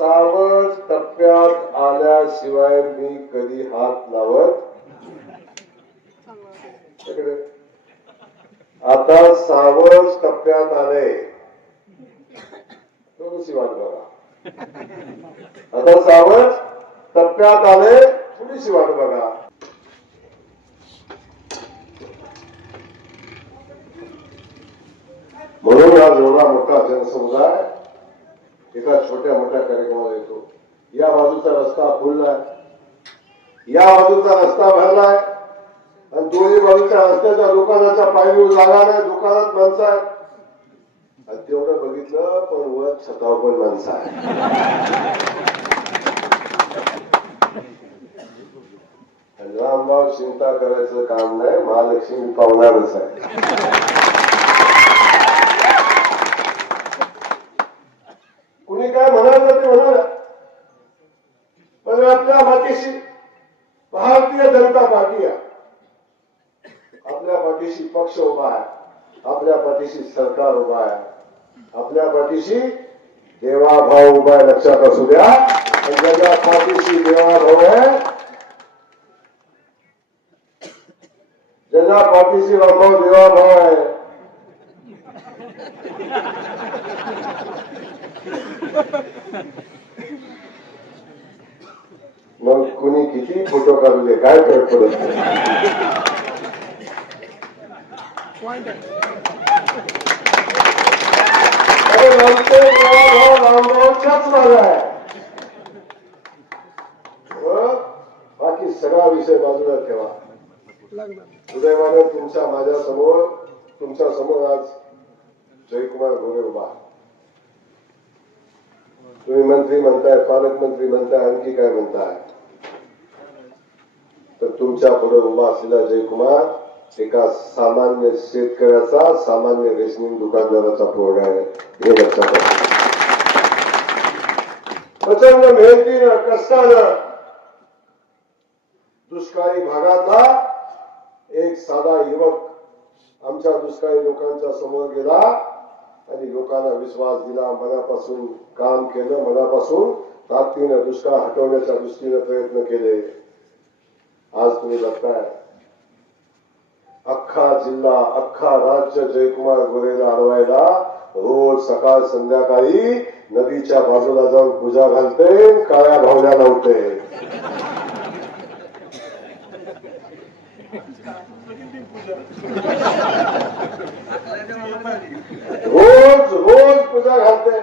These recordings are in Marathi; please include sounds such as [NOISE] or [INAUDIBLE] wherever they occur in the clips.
सावध टप्प्यात आल्याशिवाय मी कधी हात लावत आता सावध टप्प्यात आले. थोडीशी वाट बघा. आता सावध टप्प्यात आले थोडीशी वाट बघा. म्हणून हा जेवढा मोठा जनसमुदाय एका छोट्या मोठ्या कार्यक्रमाला येतो. या बाजूचा रस्ता फुललाय या बाजूचा रस्ता भरलाय. आणि दोन्ही बाजूच्या रस्त्याच्या दुकानाचा पायरी जागा नाही दुकानात माणसं आहे आणि तेवढं बघितलं पण वर छतावर पण माणसं आहे रामबाब रामभाव चिंता करायचं काम नाही महालक्ष्मी पावणारच आहे. कुणी काय म्हणाल ते म्हणाल पण आपल्या पाठीशी भारतीय जनता पार्टी आहे आपल्या पाठीशी पक्ष उभा आहे आपल्या पाठीशी सरकार उभा आहे आपल्या पाठीशी देवाभाव उभा आहे लक्षात असू द्या ज्याच्या पाठीशी देवाभाव आहे ज्याच्या पाठीशी रामभाव देवाभाव आहे मग कुणी किती फोटो काढले? काय फरक पडत बाकी सगळा विषय बाजूला ठेवा. सुदैवानं तुमच्या माझ्यासमोर तुमच्यासमोर आज जयकुमार घोरे उभा आहे. तुम्ही मंत्री म्हणताय पालकमंत्री म्हणताय आणखी काय म्हणताय? तर तुमच्यापुढे उभा असलेला जयकुमार एका सामान्य शेतकऱ्याचा सामान्य रेशनिंग दुकानदाराचा पोरग आहे. हे लक्षात प्रचंड मेहनतीनं कष्टानं दुष्काळी भागातला एक साधा युवक आमच्या दुष्काळी लोकांच्या समोर गेला. आणि लोकांना विश्वास दिला मनापासून काम केलं मनापासून ताकदीनं दुष्काळ हटवण्याच्या दृष्टीने प्रयत्न केले. आज तुम्ही बघताय. अख्खा जिल्हा अख्खा राज्य जयकुमार गोरेला अडवायला रोज सकाळ संध्याकाळी नदीच्या बाजूला जाऊन पूजा घालते काळ्या भावल्या लावते. [LAUGHS] [LAUGHS] रोज पूजा घालते.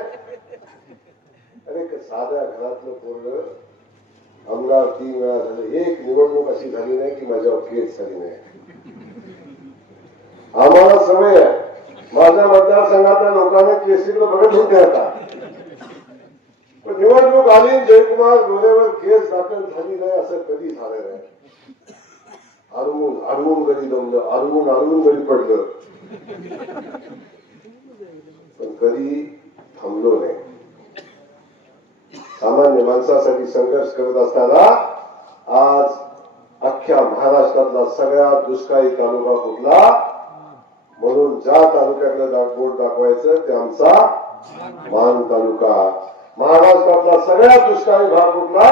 अरे साध्या घरातलं पोरग आमदार तीन वेळा झालं. एक निवडणूक अशी झाली नाही की माझ्यावर केस झाली नाही. आम्हाला सवय आहे. माझ्या मतदारसंघातल्या लोकांना केसीकडे बघत होते आता. पण निवडणूक आली जयकुमार गोरेवर केस दाखल झाली नाही असं कधी झालं नाही. अडवून अडवून कधी जमलं अडवून अडवून कधी पडलं. पण कधी थांबलो नाही. सामान्य माणसासाठी संघर्ष करत असताना आज अख्ख्या महाराष्ट्रातला सगळ्यात दुष्काळी तालुका कुठला? म्हणून ज्या तालुक्यातलं बोट दाखवायचं ते आमचा मान तालुका. महाराष्ट्रातला सगळ्यात दुष्काळी भाग कुठला?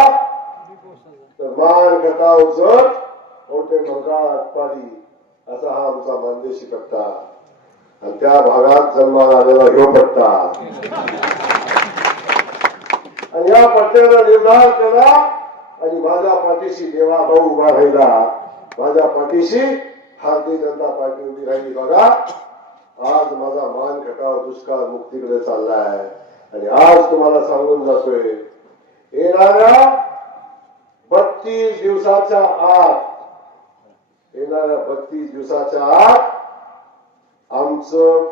तर मान गटाव जत मोठे मंगाळ आटपाडी असा हा आमचा मानदेशी कट्टा. त्या भागात जन्माला आलेला ह्यो पट्टा. आणि या पट्ट्याचा निर्धार केला आणि माझ्या पाठीशी देवा भाऊ उभा राहिला. माझ्या पाठीशी भारतीय जनता पार्टी उभी राहिली बघा. आज माझा मान खटाव दुष्काळ मुक्तीकडे चाललाय. आणि आज तुम्हाला सांगून जातोय येणाऱ्या बत्तीस दिवसाच्या आत येणाऱ्या बत्तीस दिवसाच्या आत आमचं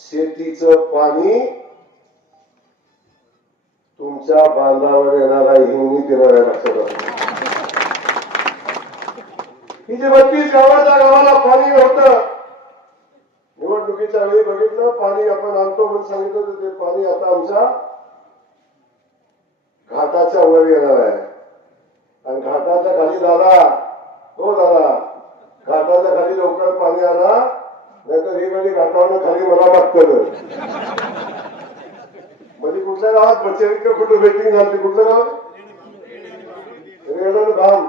शेतीचं पाणी तुमच्या बांधावर येणार आहे ही नीट येणार आहे लक्षात ही जे बत्तीस गावाच्या गावाला पाणी होतं निवडणुकीच्या वेळी बघितलं पाणी आपण आणतो म्हणून सांगितलं तर ते पाणी आता आमच्या घाटाच्या वर येणार आहे. आणि घाटाच्या खाली दादा हो दादा घाटाच्या खाली लवकर पाणी आणा. नाहीतर हे म्हणजे गाडी घाटावरून खाली मला मागतं म्हणजे कुठल्या गावात बचेरीकर कुठं मीटिंग झाली कुठलं गाव रेडन धाम.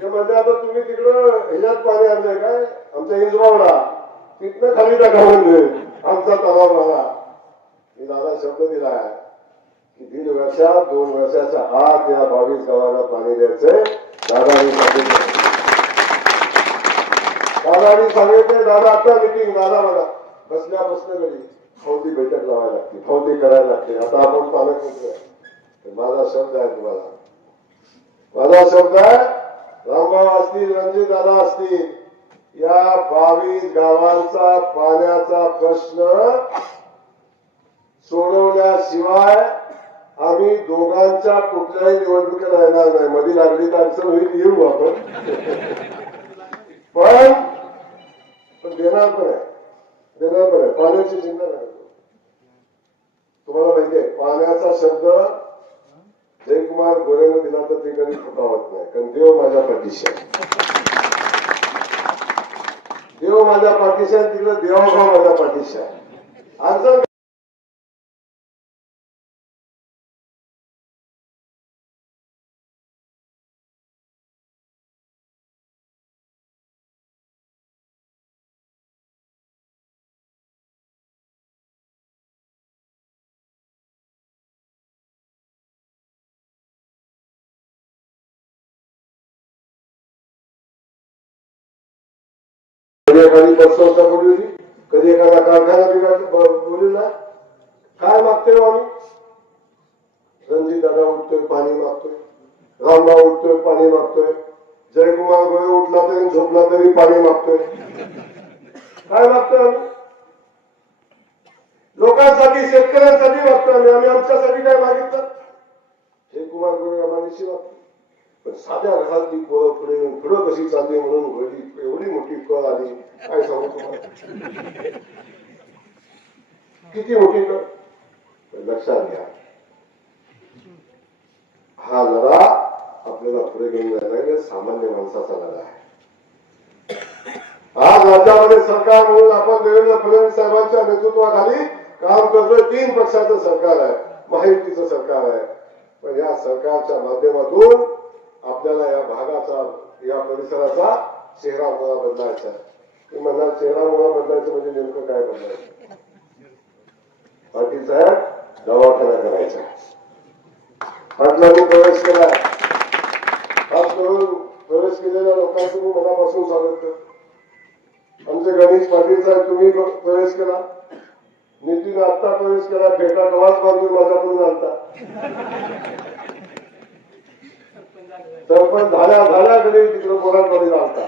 ते म्हणजे आता तुम्ही तिकडं ह्याच्यात पाणी आणलंय काय? आमच्या इंद्रावडा तिथनं खाली टाका म्हणजे आमचा तलाव मला मी दादा शब्द दिलाय की दीड वर्षात दोन वर्षाच्या आत या बावीस गावाला पाणी द्यायचंय. दादानी सांगितलं. दादानी सांगितले दादा आता मिटिंग दादा बघा. बसल्या बसल्या घरी फौजी बैठक लावायला लागते फौजी करायला लागते आता आपण पालक होतोय माझा शब्द आहे तुम्हाला. माझा शब्द आहे रामभाऊ असतील रणजित दादा असतील या बावीस गावांचा पाण्याचा प्रश्न सोडवल्याशिवाय आम्ही दोघांच्या कुठल्याही निवडणुकीला येणार नाही. मध्ये लागली तर अडचण होईल येऊ आपण. पण देणार पण आहे देणार पण आहे पाण्याची चिंता नाही. तुम्हाला माहितीये पाण्याचा शब्द जयकुमार गोरेनं दिला तर ते कधी फुटावत नाही. कारण देव माझ्या पाठीशी आहे. देव माझ्या पाठीशी आहे तिकडे देवाभाव माझ्या पाठीशी आहे. अडचण कधी एखादी पतसंस्था बोलली होती? कधी एखादा कारखाना बोलला? काय मागतोय आम्ही? रणजित दादा उठतोय पाणी मागतोय. रामभाऊ उठतोय पाणी मागतोय. जयकुमार गोळे उठला तरी झोपला तरी पाणी मागतोय. काय मागतोय आम्ही? लोकांसाठी शेतकऱ्यांसाठी मागतोय आम्ही. आम्ही आमच्यासाठी काय मागितलं? जयकुमार गोळे आम्हाला पण साध्या घरातली पोरं पुढे पुढं कशी चालली म्हणून घडली आली. काय सांगू तुम्हाला? किती मोठी लक्षात घ्या. हा लढा आपल्याला पुढे घेऊन जायला सामान्य माणसाचा लढा आहे. आज राज्यामध्ये सरकार म्हणून आपण देवेंद्र फडणवीस साहेबांच्या नेतृत्वाखाली काम करतोय. तीन पक्षाचं सरकार आहे. महायुतीचं सरकार आहे. पण या सरकारच्या माध्यमातून आपल्याला या भागाचा या परिसराचा चेहरा मुळा बदलायचा. मी म्हणणार चेहरा मुळा बदलायचं म्हणजे नेमकं काय बदलायचं पाटील साहेब दवाखाना करायचा. पाटलांनी प्रवेश केला. खास करून प्रवेश केलेल्या लोकांचं मी मनापासून स्वागत करतो. आमचे गणेश पाटील साहेब तुम्ही प्रवेश केला. नितीन आत्ता प्रवेश केला. फेटा गवाच बांधून माझ्याकडून आणता. सरपंच झाल्या झाल्या गणेश तिकडे बोराटमध्ये आणता.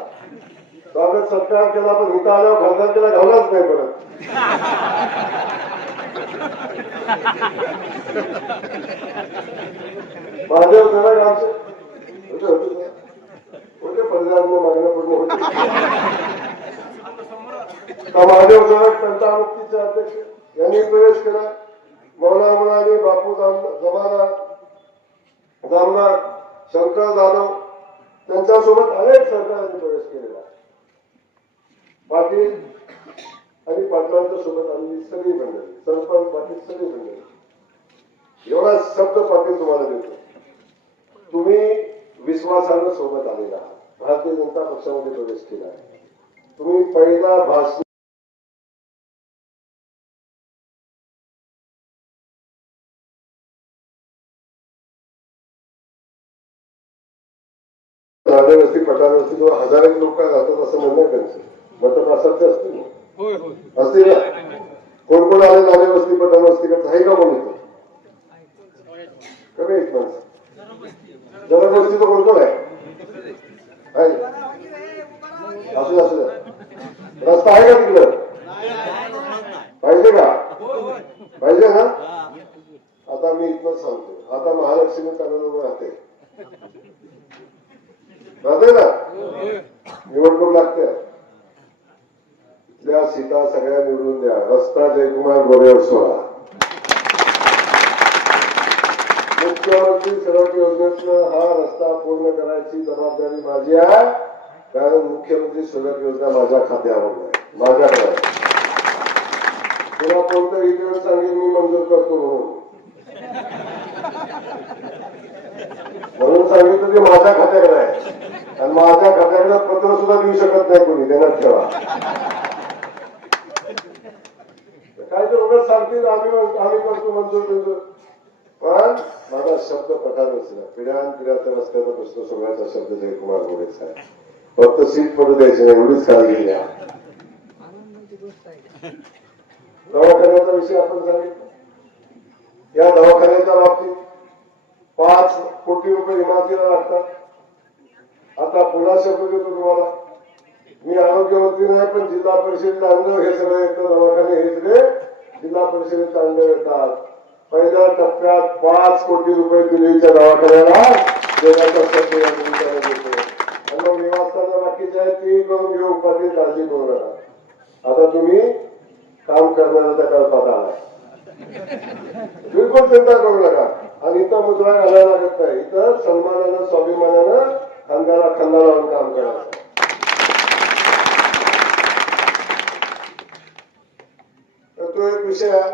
स्वागत सत्कार केला पण इथं आल्यावर खासदार त्याला घावलाच नाही परत. महादेव जरा आमचे होते होते. होते परिधान मागण्या पूर्ण होते. महादेव जवळ त्यांचा मुक्तीचे अध्यक्ष. यांनी प्रवेश केला. मौला मुलानी बापू जमाना जामनाथ शंकर जाधव त्यांच्यासोबत अनेक सरकारांनी प्रवेश केलेला. पाटील आणि पाटलांच्या सोबत आलेली सगळी मंडळी सरपंच पाटील सगळी मंडळी. एवढा शब्द पाटील तुम्हाला देतो. तुम्ही विश्वासानं सोबत आलेला आहात. भारतीय जनता पक्षामध्ये प्रवेश केला आहे. तुम्ही पहिला भाषण राहण्यावरती पटावरती जो हजार एक लोक राहतात असं म्हणणं त्यांचं. मत असाचे असतील असतील ना? कोण कोण आले नाणे वस्ती पठाण वस्ती करत आहे का कोण कमी आहेत माणसं. जरा वस्ती कोण कोण आहे? असू असू रस्ता आहे का तिकडं? पाहिजे का? पाहिजे ना? आता मी इथनं सांगतो. आता महालक्ष्मी कानाजवळ राहते. राहते ना? निवडणूक लागते. त्या सीटा सगळ्या निवडून द्या. रस्ता जयकुमार गोरेवर सोळा. मुख्यमंत्री सडक योजनेतनं हा रस्ता पूर्ण करायची जबाबदारी माझी आहे. कारण मुख्यमंत्री सडक योजना माझ्या खात्यावर आहे. माझ्याकडे तुला कोणतं इथे सांगेल मी मंजूर करतो म्हणून. म्हणून सांगितलं ते माझ्या खात्याकडे आहे. आणि माझ्या खात्याकडे पत्र सुद्धा देऊ शकत नाही कोणी. देण्यात ठेवा. काय सांगतील आम्ही आम्ही करतो मंजूर मंजूर पण माझा शब्द पठार नसला पिढ्यान पिढ्याचा रस्त्याचा प्रश्न सोडवायचा शब्द जयकुमार गोडे साहेब. फक्त सीट पडू द्यायची नाही एवढीच काळजी घ्या. दवाखान्याचा विषय आपण सांगितलं या दवाखान्याच्या बाबतीत पाच कोटी रुपये इमारतीला लागतात. आता पुन्हा शब्द देतो तुम्हाला. मी आरोग्यमंत्री नाही पण जिल्हा परिषदेचं अंडर हे सगळं येतं दवाखाने हे सगळे जिल्हा परिषदेत अंडर येतात पहिल्या टप्प्यात पाच कोटी रुपये दिल्लीच्या दवाखान्याला. देण्याचा संधी आणि मग निवासस्थानं बाकीचे आहेत ती करून घेऊ पाटील काळजी करू नका आता तुम्ही काम करण्याचा त्या कल्पात आला बिलकुल चिंता करू नका. आणि इथं मुद्रा घालायला लागत नाही. इथं सन्मानानं स्वाभिमानानं खांद्याला खांदा लावून काम करायचं. विषय आहे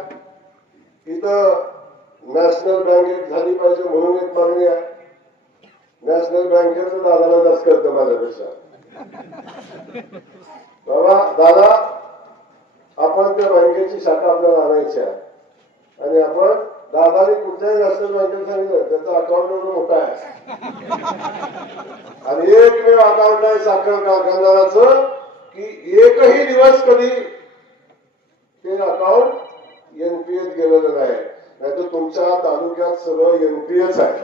इथं नॅशनल बँकेत झाली पाहिजे म्हणून एक मागणी आहे. नॅशनल बँकेचं दादाला जास्त करतं माझ्यापेक्षा. बाबा दादा आपण त्या बँकेची शाखा आपल्याला आणायची आहे. आणि आपण दादाने कुठल्याही नॅशनल बँकेत सांगितलं त्याचा अकाउंट एवढं मोठा आहे. आणि एकमेव अकाउंट आहे साखर कारखानदाराच की एकही दिवस कधी ते अकाउंट एनपीएस गेलेलं नाही. नाहीतर तुमच्या तालुक्यात सगळं एनपीएस आहे.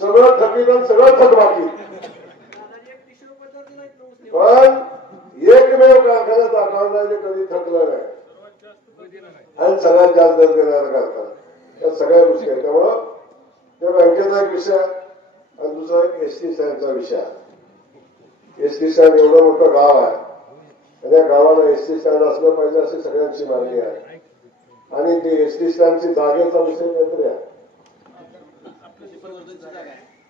सगळं थकीत आणि सगळं थकबाकी. पण एकमेव कारखान्यात अकाउंट कधी थकलं नाही. आणि सगळ्यात जास्त दर देणारा कारखाना. या सगळ्या गोष्टी आहेत. त्यामुळं त्या बँकेचा एक विषय आणि दुसरा एक एस टी स्टँडचा विषय एस टी स्टँड एवढं मोठं गाव आहे. त्या गावाला एस टी स्टँड असलं पाहिजे अशी सगळ्यांची मागणी आहे. आणि ते एस टी स्टँडची जागेचा विषय काहीतरी आहे.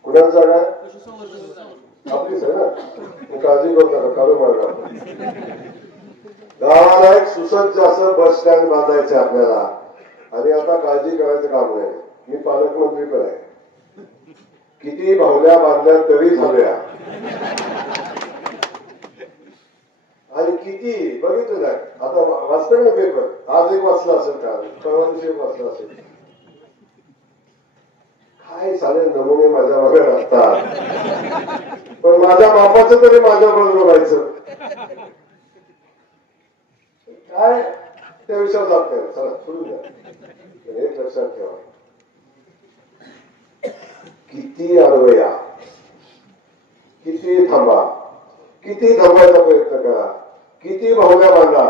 कुणाची जागा? आहे आपलीच आहे ना. काळजी करू नका मार्ग गावाला एक सुसज्ज असं बस स्टँड बांधायचं आहे आपल्याला. आणि आता काळजी करायचं काम नाही. मी पालकमंत्री पण आहे. किती भावल्या बांधल्या तरी झाल्या. आणि किती? बघितलं नाही. आता वाचतोय ना पेपर आज एक वाचला असेल का परवा दिवशी एक वाचला असेल. काय चालेल नमुने माझ्या बघत असतात पण माझ्या बापाचं तरी माझ्या बरोबर व्हायचं. काय? त्या विषयावर जात चला सुरू द्या. हे लक्षात ठेवा. किती अडवया किती थांबा. किती थांबायचा प्रयत्न करा. किती भावल्या बांधा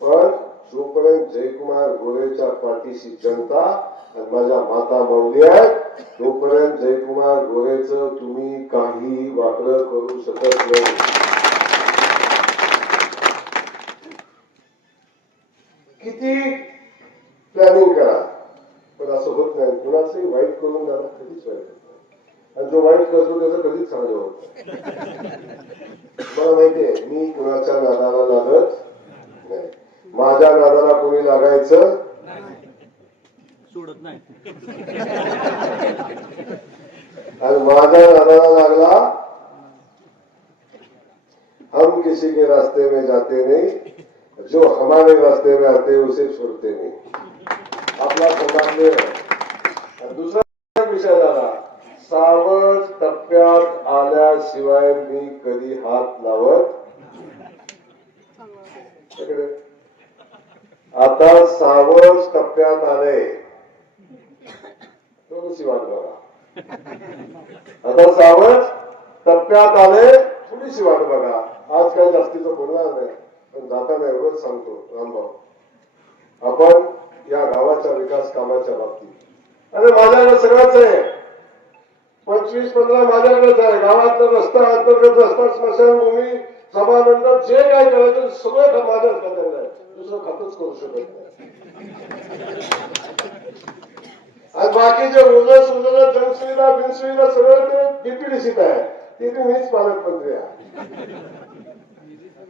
पण जोपर्यंत जयकुमार गोरेच्या पाठीशी जनता आणि माझ्या माता माऊली आहेत तोपर्यंत जयकुमार गोरेच तुम्ही काही वापर करू शकत नाही. किती प्लॅनिंग करा. पण असं होत नाही. कुणाचंही वाईट करून जाणार कधीच वाईट होत नाही आणि जो वाईट करतो त्याचं कधीच चांगलं होत मला माहितीये मी कुणाच्या नादाला लागत नाही. माझ्या नादाला कोणी लागायचं सोडत नाही. आणि माझ्या नादाला लागला हम किसी के रास्ते में जाते नहीं जो हमारे रास्ते में आते हैं, उसे छोड़ते नहीं. आपला समाज आणि दुसरा एक विषय झाला सावध टप्प्यात आल्याशिवाय मी कधी हात लावत आता सावज टप्प्यात आले. थोडीशी वाट बघा. आता सावध टप्प्यात आले थोडीशी वाट बघा. आज काही जास्तीचं बोलणार नाही पण जाताना एवढंच सांगतो रामभाऊ. आपण या गावाच्या विकास कामाच्या बाबतीत. आणि माझ्याकडे सगळंच आहे. पंचवीस पंधरा माझ्याकडेच आहे. गावातला रस्ता अंतर्गत रस्ता स्मशानभूमी सभामंडप जे काय करायचं सगळं माझ्याच खात्याकडे आहे. दुसरं खातच करू शकत नाही. आणि बाकीचे रोज सुरलं जनसुविधा बिनसुविधा सगळं ते डीपीडीसीत आहे. ते बी मीच पालकमंत्री आहे.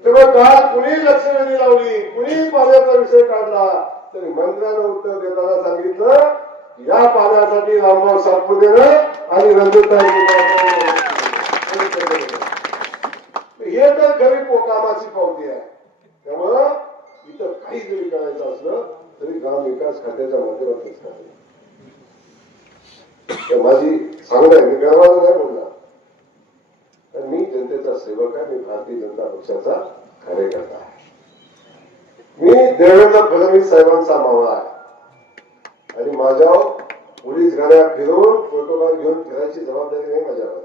तेव्हा काल कुणी लक्षवेधी लावली? कुणी पाण्याचा विषय काढला? तरी मंत्र्यानं उत्तर देताना सांगितलं या पानासाठी रामभाऊ सातपुतेनं आणि रणजितताई हे तर खरी पो- कामाची पावती आहे. त्यामुळं इथं काही जरी करायचं असलं तरी ग्राम विकास खात्याच्या माध्यमातूनच करायचं तर माझी सांगणं आहे मी गर्वाला नाही बोलणार. तर मी जनतेचा सेवक आहे मी भारतीय जनता पक्षाचा कार्यकर्ता आहे. मी देवेंद्र फडणवीस साहेबांचा मावळा आहे. आणि माझ्यावर पोलीस गाड्या फिरवून प्रोटोकॉल घेऊन फिरायची जबाबदारी नाही माझ्यावर.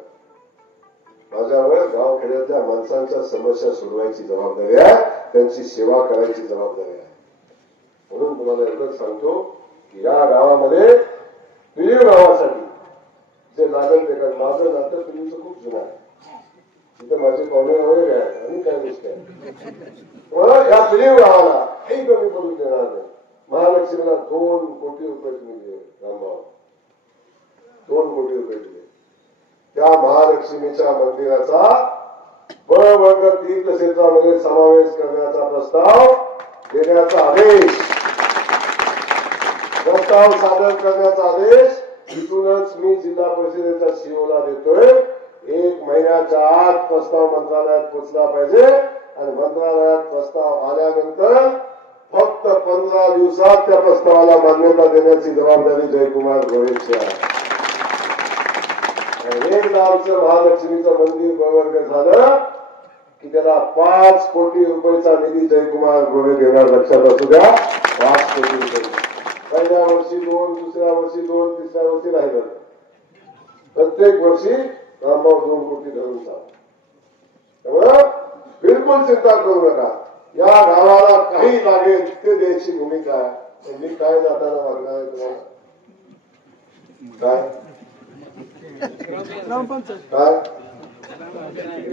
माझ्यावर गावखेड्यातल्या माणसांच्या समस्या सोडवायची जबाबदारी आहे त्यांची सेवा करायची जबाबदारी आहे. म्हणून तुम्हाला एवढंच सांगतो की या गावामध्ये पिलीव गावासाठी जे लागेल ते कारण माझं नातं पिलीचं खूप जुनं आहे. तिथं माझे पाहुणे वगैरे आहे आणि काय गोष्टी आहे मला या पिलीव गावाला काही कमी करून देणार नाही. महालक्ष्मीला दोन कोटी रुपये तुम्ही रामभाऊ. दोन कोटी रुपये दिले. त्या महालक्ष्मीच्या मंदिराचा ब वर्ग तीर्थक्षेत्रामध्ये समावेश करण्याचा प्रस्ताव देण्याचा आदेश. प्रस्ताव सादर करण्याचा आदेश इथूनच मी जिल्हा परिषदेच्या सीओला देतोय. एक महिन्याच्या आत प्रस्ताव मंत्रालयात पोचला पाहिजे आणि मंत्रालयात प्रस्ताव आल्यानंतर फक्त पंधरा दिवसात त्या प्रस्तावाला मान्यता देण्याची जबाबदारी जयकुमार गोरेची आहे. आणि एकदा आमचं महालक्ष्मीचं मंदिर प्रवर्ग झालं की त्याला पाच कोटी रुपयाचा निधी जयकुमार गोरे देणार लक्षात असू द्या. पाच कोटी रुपये. पहिल्या वर्षी दोन दुसऱ्या वर्षी दोन तिसऱ्या वर्षी राहिलं प्रत्येक वर्षी रामभाऊ दोन कोटी धरून चालू. त्यामुळं बिलकुल चिंता करू नका. या गावाला काही लागेल ते द्यायची भूमिका आहे. मी काय जाताना वागणार आहे तुम्हाला? काय? काय?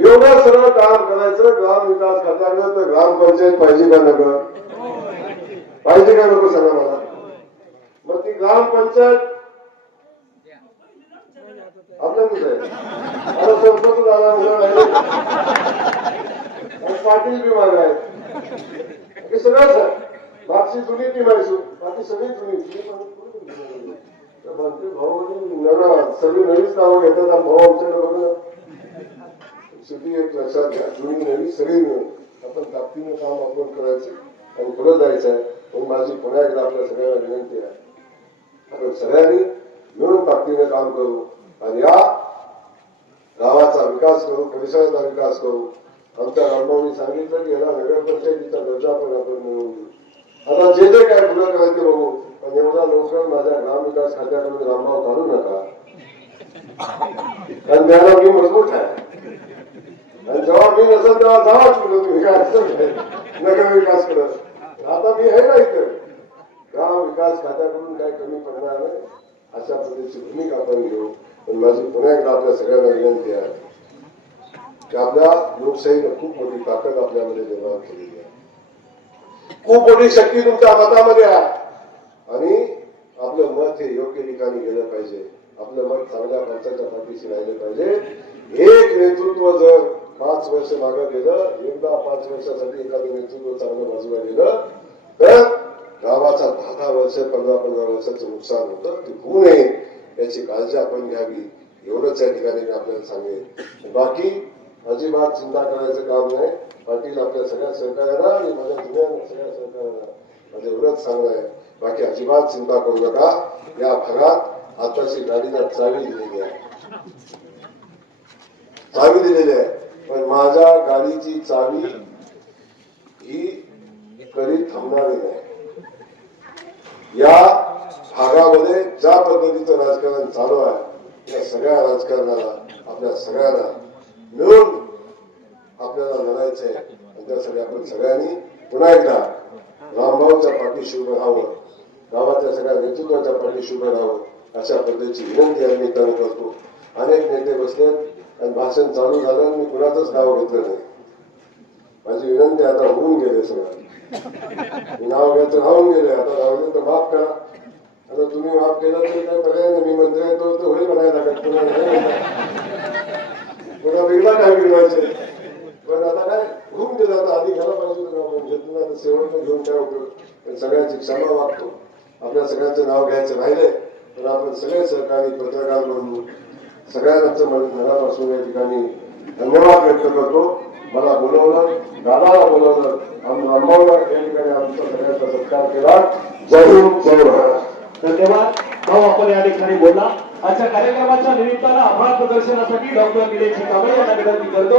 एवढं सरळ काम करायचं ग्राम विकास करता तर ग्रामपंचायत पाहिजे का नको? पाहिजे का नको सांगा मला? मग ती ग्रामपंचायत आपल्याकडे आहे. आता सरपंच झाला पाटील बी मागे हे सगळंच आहे मागची जुनी टीम आहे बाकी सगळी जुनी. भाऊ सगळी नवीच नावं घेतात आणि भाऊ आमच्याकडे बघा. शेवटी एक लक्षात घ्या. जुनी नवी सगळी मिळून आपण ताकदीनं काम आपण करायचं आणि पुढे जायचं आहे म्हणून माझी पुन्हा एकदा आपल्या सगळ्यांना विनंती आहे. आपण सगळ्यांनी मिळून ताकदीने काम करू आणि या गावाचा विकास करू परिसराचा विकास करू. आमच्या रामभाऊनी सांगितलं की याला नगर पंचायतीचा दर्जा पण आपण मिळवून आता जे जे काय पुढे करायचे बघू. पण एवढा लवकर माझ्या ग्राम विकास खात्याकडून रामभाव काढू नका. कारण त्याला मी मजबूत आहे. आणि जेव्हा मी नसेल तेव्हा जावा तुम्ही काय अडचण नगर विकास करत आता मी हे ना इथं. गाव विकास खात्याकडून काय कमी पडणार नाही. अशा पद्धतीची भूमिका आपण घेऊ. पण माझी पुन्हा एकदा आपल्या सगळ्यांना विनंती आहे. की आपल्या लोकशाहीनं खूप मोठी ताकद आपल्यामध्ये निर्माण केलेली आहे. खूप मोठी शक्ती तुमच्या मतामध्ये आहे. आणि आपलं मत हे योग्य ठिकाणी गेलं पाहिजे. आपलं मत चांगल्या माणसाच्या पाठीशी राहिलं पाहिजे. एक नेतृत्व जर पाच वर्ष मागं गेलं एकदा पाच वर्षासाठी एखादं नेतृत्व चांगलं बाजूला गेलं तर गावाचा दहा दहा वर्ष पंधरा पंधरा वर्षाचं नुकसान होतं. ते होऊ नये याची काळजी आपण घ्यावी. एवढंच या ठिकाणी मी आपल्याला सांगेन. बाकी अजिबात चिंता करायचं काम नाही. पाटील आपल्या सगळ्या सहकार्याला आणि माझ्या जुन्या सगळ्या सहकार्याला माझं एवढंच सांगणं आहे. बाकी अजिबात चिंता करू नका. या भागात आताची गाडीला चावी दिलेली आहे. चावी दिलेली आहे. पण माझ्या गाडीची चावी ही कधी थांबणारी नाही. या भागामध्ये ज्या पद्धतीचं राजकारण चालू आहे या सगळ्या राजकारणाला आपल्या सगळ्यांना आपल्याला आहे आणि त्यासाठी आपण सगळ्यांनी पुन्हा एकदा रामभाऊच्या पाठीशी उभं राहावं गावाच्या सगळ्या नेतृत्वाच्या पाठीशी उभं राहावं अशा पद्धतीची विनंती या निमित्तानं करतो. अनेक नेते बसलेत आणि भाषण चालू झालं आणि मी कुणाचंच नाव घेतलं नाही. माझी विनंती आता होऊन गेले सगळं. नाव घ्यायचं राहून गेले. आता राहून तर माफ करा. आता तुम्ही माफ केला तरी काय पर्याय नाही. मी मंत्री तो होईल म्हणायला लागत पुन्हा पुन्हा वेगळा काय बिघडायचे पण आता काय होऊन गेलं आता आधी घ्यायला पाहिजे होतं आपण घेतलं नाही सेवक घेऊन काय उपयोग? पण सगळ्यांची क्षमा वागतो. आपल्या सगळ्यांचं नाव घ्यायचं राहिलंय तर आपण सगळे सहकारी पत्रकार म्हणून सगळ्यांचं मन- मनापासून या ठिकाणी धन्यवाद व्यक्त करतो. मला बोलवलं दादाला बोलवलं आम- अंबाला या ठिकाणी आमचा सगळ्यांचा सत्कार केला. जय हिंद जय महाराष्ट्र धन्यवाद. भाऊ आपण या ठिकाणी बोलला. आजच्या कार्यक्रमाच्या निमित्तानं आभार प्रदर्शनासाठी डॉक्टर निलेश कांबळे यांना विनंती करतो.